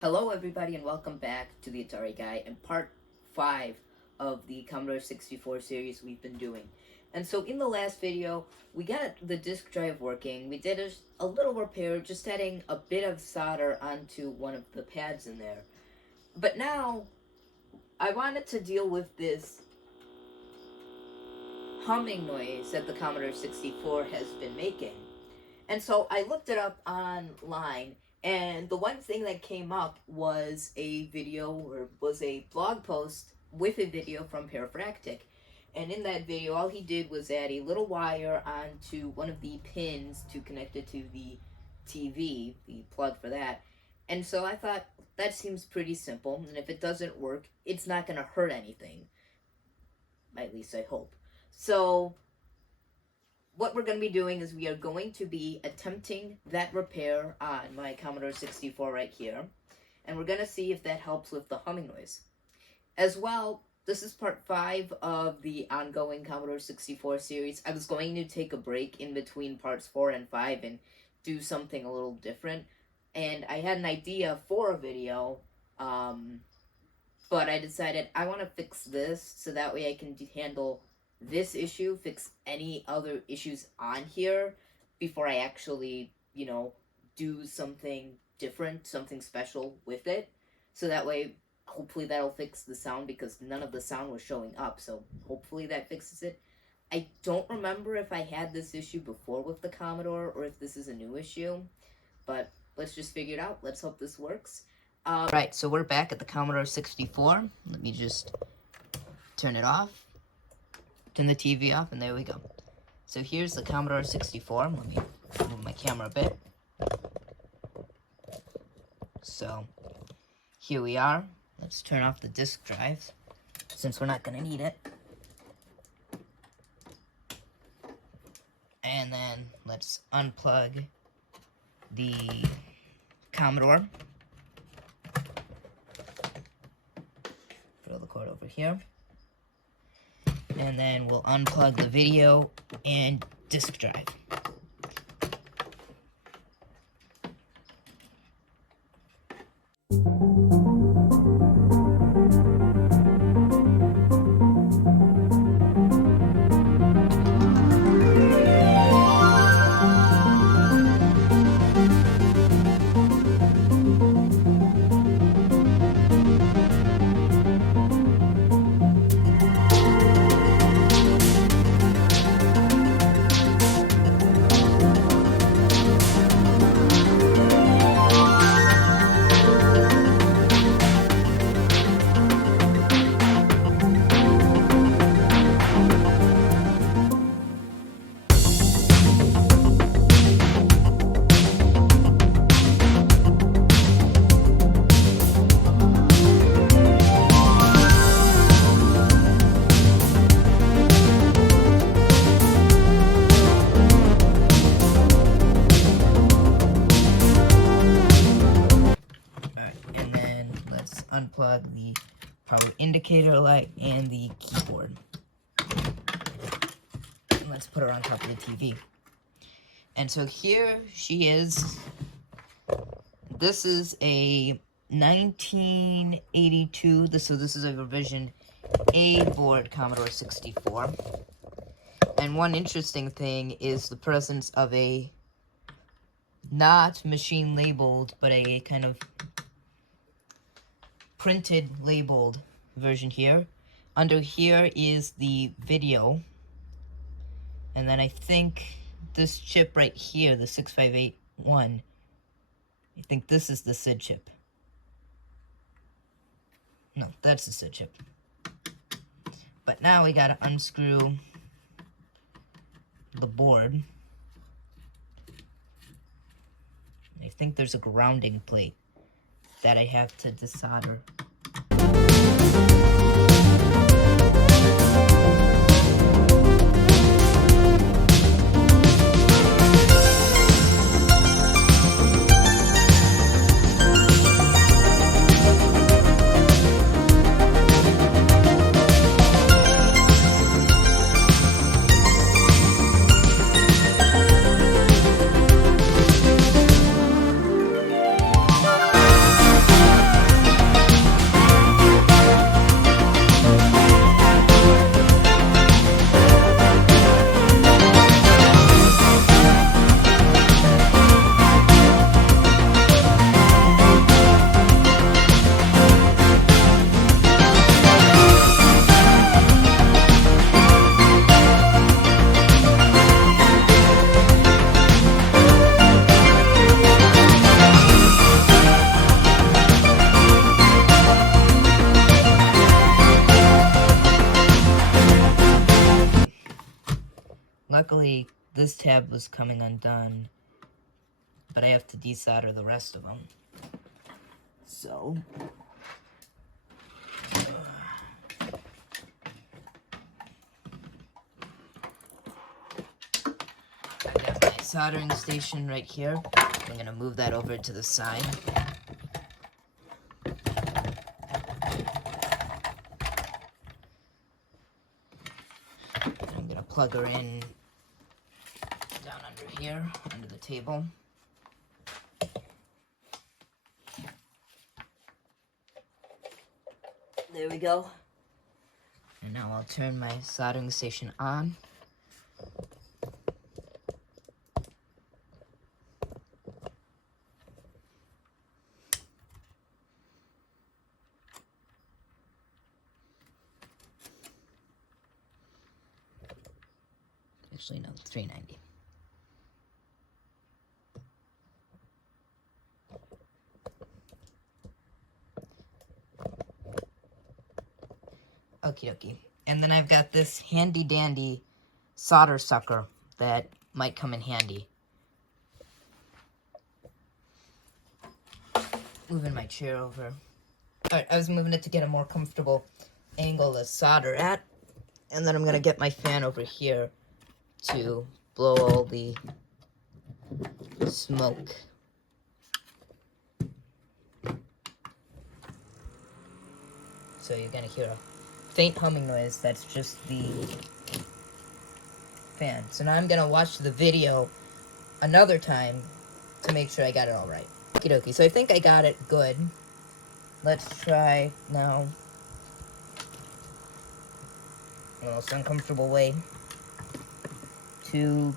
Hello everybody and welcome back to the Atari Guy and part 5 of the Commodore 64 series we've been doing. And so in the last video, we got the disk drive working. We did a little repair, just adding a bit of solder onto one of the pads in there. But now, I wanted to deal with this humming noise that the Commodore 64 has been making. And so I looked it up online. And the one thing that came up was a video, or was a blog post with a video from Paraphractic. And in that video, all he did was add a little wire onto one of the pins to connect it to the TV, the plug for that. And so I thought, that seems pretty simple, and if it doesn't work, it's not going to hurt anything. At least I hope. So what we're going to be doing is we are going to be attempting that repair on my Commodore 64 right here. And we're going to see if that helps with the humming noise. As well, this is part 5 of the ongoing Commodore 64 series. I was going to take a break in between parts 4 and 5 and do something a little different. And I had an idea for a video, but I decided I want to fix this so that way I can handle this issue, fix any other issues on here before I actually, do something different, something special with it. So that way, hopefully that'll fix the sound because none of the sound was showing up. So hopefully that fixes it. I don't remember if I had this issue before with the Commodore or if this is a new issue, but let's just figure it out. Let's hope this works. Right, so we're back at the Commodore 64. Let me just turn it off. Turn the TV off, and there we go. So here's the Commodore 64. Let me move my camera a bit. So here we are. Let's turn off the disk drive, since we're not going to need it. And then let's unplug the Commodore. Throw the cord over here. And then we'll unplug the video and disk drive. Unplug the power indicator light and the keyboard. And let's put her on top of the TV. And so here she is. This is a 1982, so this is a revision A board Commodore 64. And one interesting thing is the presence of a not machine labeled, but a kind of printed labeled version here. Under here is the video, and then I think this chip right here, the 6581, I think this is the SID chip. No, that's the SID chip. But now we gotta unscrew the board. I think there's a grounding plate that I have to desolder. Apparently, this tab was coming undone, but I have to desolder the rest of them. So... I've got my soldering station right here. I'm going to move that over to the side. I'm going to plug her in down under here, under the table. There we go. And now I'll turn my soldering station on. Actually, no, 390. Okie dokie. And then I've got this handy dandy solder sucker that might come in handy. Moving my chair over. Alright, I was moving it to get a more comfortable angle to solder at. And then I'm going to get my fan over here to blow all the smoke. So you're going to hear a faint humming noise. That's just the fan. So now I'm going to watch the video another time to make sure I got it all right. Okie dokie. So I think I got it good. Let's try now. The most uncomfortable way to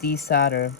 desolder.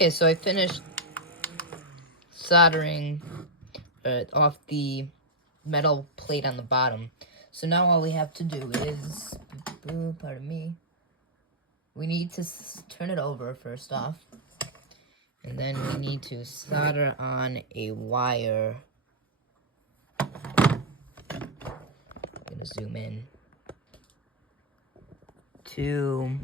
Okay, so I finished soldering off the metal plate on the bottom. So now all we have to do is, pardon me, we need to turn it over first off. And then we need to solder on a wire. I'm gonna zoom in to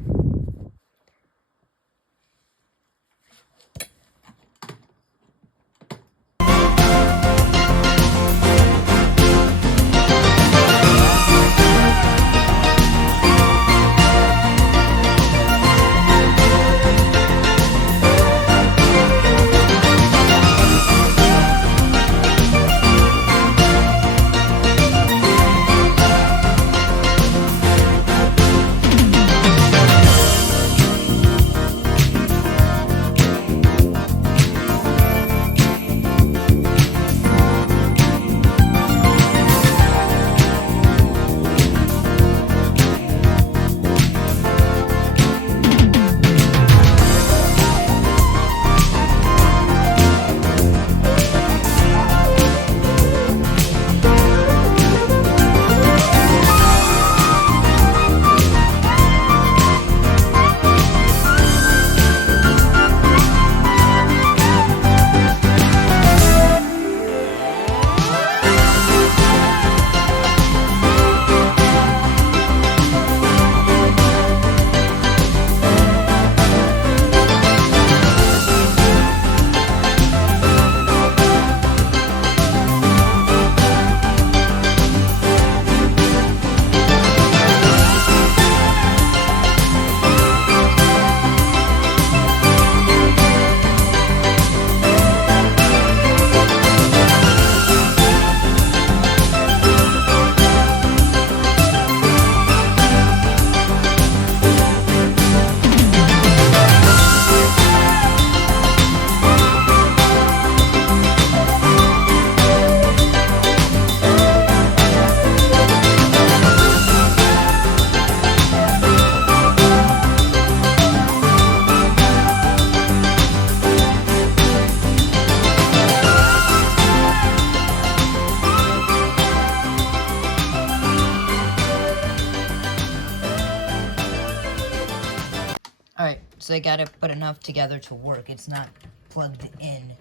So I gotta put enough together to work. It's not plugged in.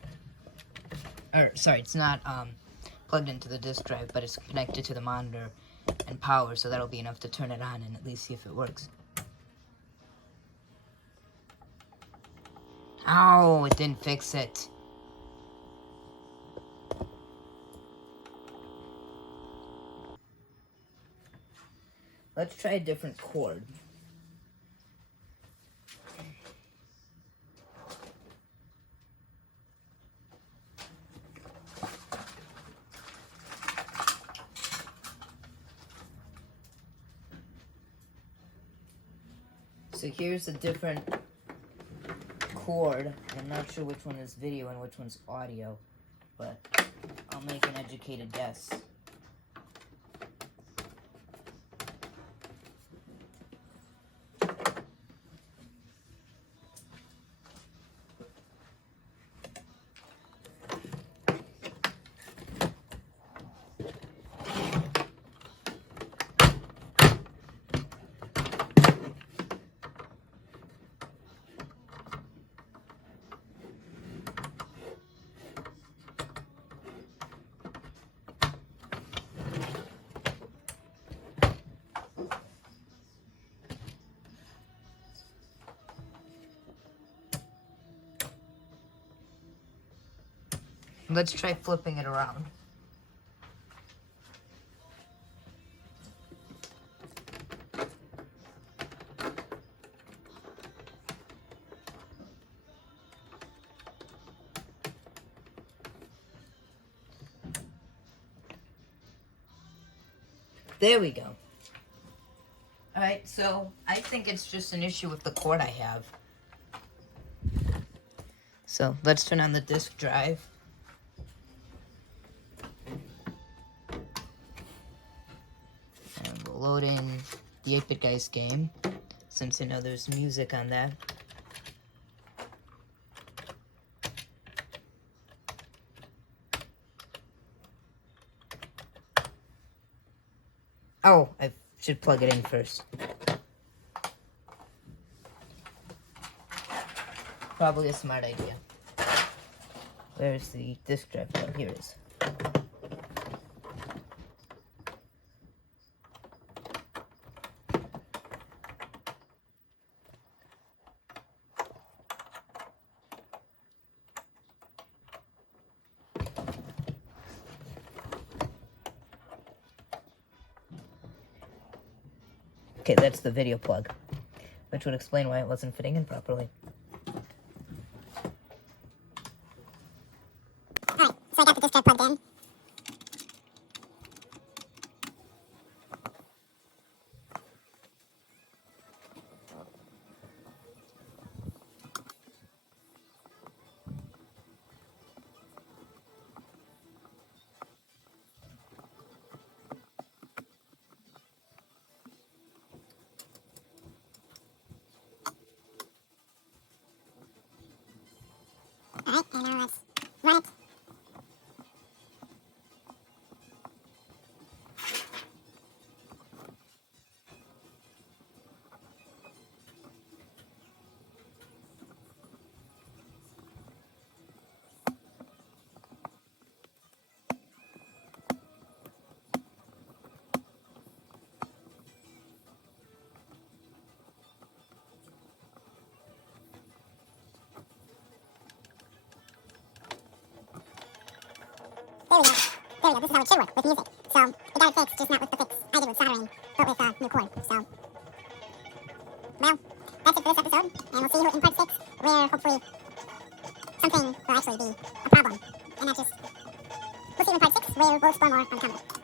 Or, sorry, it's not plugged into the disk drive, but it's connected to the monitor and power, so that'll be enough to turn it on and at least see if it works. Oh, it didn't fix it. Let's try a different cord. So here's a different cord. I'm not sure which one is video and which one's audio, but I'll make an educated guess. Let's try flipping it around. There we go. Alright, so I think it's just an issue with the cord I have. So let's turn on the disk drive. And we'll load in the 8-Bit Guys game, since I know there's music on that. Oh, I should plug it in first. Probably a smart idea. Where's the disk drive? Oh, here it is. Okay, that's the video plug, which would explain why it wasn't fitting in properly. Alright, so I got the disk drive plugged in. Alright, and now let's run it. There we go. There we go. This is how it should work with music. So, it got it fixed, just not with the fix I did with soldering, but with new cord. So, well, that's it for this episode, and we'll see you in part 6, where hopefully something will actually be a problem, and not just... We'll see you in part 6, where we'll explore more on Commodore.